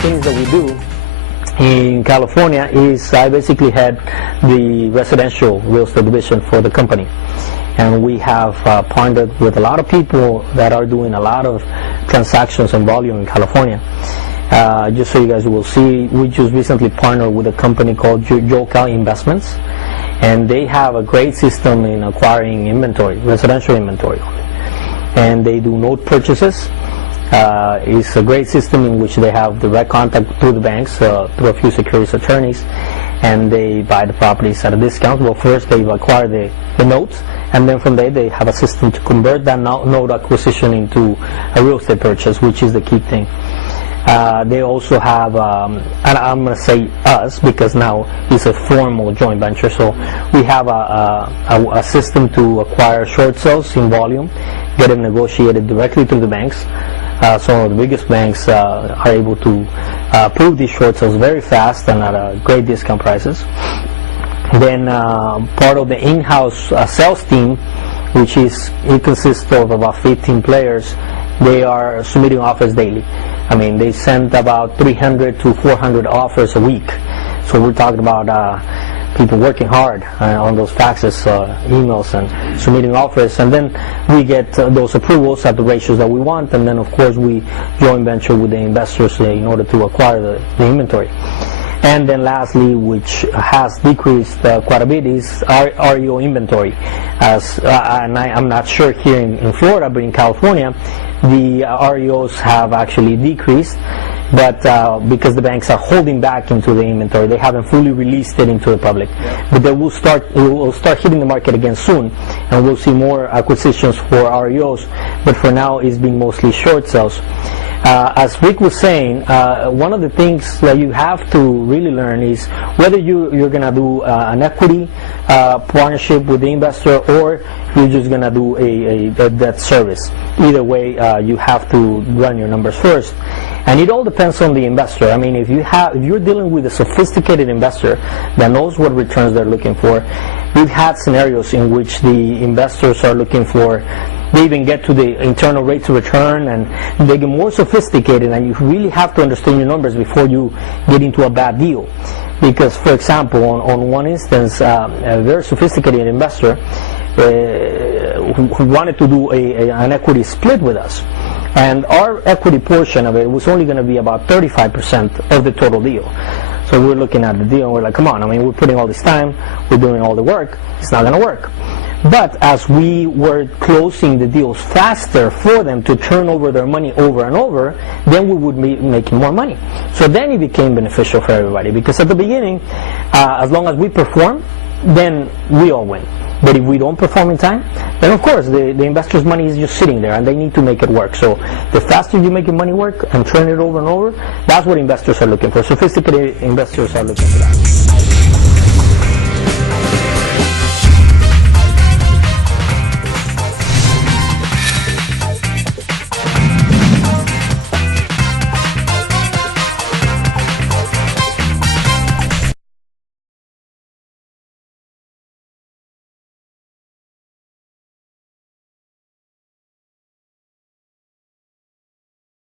things that we do in California is I basically head the residential real estate division for the company. And we have partnered with a lot of people that are doing a lot of transactions and volume in California. Just so you guys will see, we just recently partnered with a company called Roque Investments, and they have a great system in acquiring inventory, residential inventory. And they do note purchases. It's a great system in which they have direct contact through the banks, through a few securities attorneys, and they buy the properties at a discount. Well, first they acquire the notes, and then from there they have a system to convert that note acquisition into a real estate purchase, which is the key thing. They also have, and I'm going to say us because now it's a formal joint venture, so we have a system to acquire short sales in volume, get them negotiated directly through the banks. Some of the biggest banks are able to approve these short sales very fast and at great discount prices. Then part of the in-house sales team, which it consists of about 15 players, they are submitting offers daily. I mean, they send about 300 to 400 offers a week. So we're talking about people working hard on those faxes, emails, and submitting offers, and then we get those approvals at the ratios that we want, and then of course we joint venture with the investors in order to acquire the inventory. And then lastly, which has decreased quite a bit, is REO inventory. And I'm not sure here in Florida, but in California, the REOs have actually decreased, but because the banks are holding back into the inventory, they haven't fully released it into the public. But it will start hitting the market again soon, and we'll see more acquisitions for REOs. But for now, it's been mostly short sales. As Rick was saying, one of the things that you have to really learn is whether you're going to do an equity partnership with the investor, or you're just going to do a debt service. Either way, you have to run your numbers first. And it all depends on the investor. I mean, if you're dealing with a sophisticated investor that knows what returns they're looking for, we've had scenarios in which the investors are looking for, they even get to the internal rates of return, and they get more sophisticated, and you really have to understand your numbers before you get into a bad deal. Because, for example, on one instance, a very sophisticated investor who wanted to do an equity split with us, and our equity portion of it was only going to be about 35% of the total deal. So we're looking at the deal and we're like, come on, I mean, we're putting all this time, we're doing all the work, it's not going to work. But as we were closing the deals faster for them to turn over their money over and over, then we would be making more money. So then it became beneficial for everybody, because at the beginning, as long as we perform, then we all win. But if we don't perform in time, then of course the investor's money is just sitting there and they need to make it work. So the faster you make your money work and turn it over and over, that's what investors are looking for. Sophisticated investors are looking for that.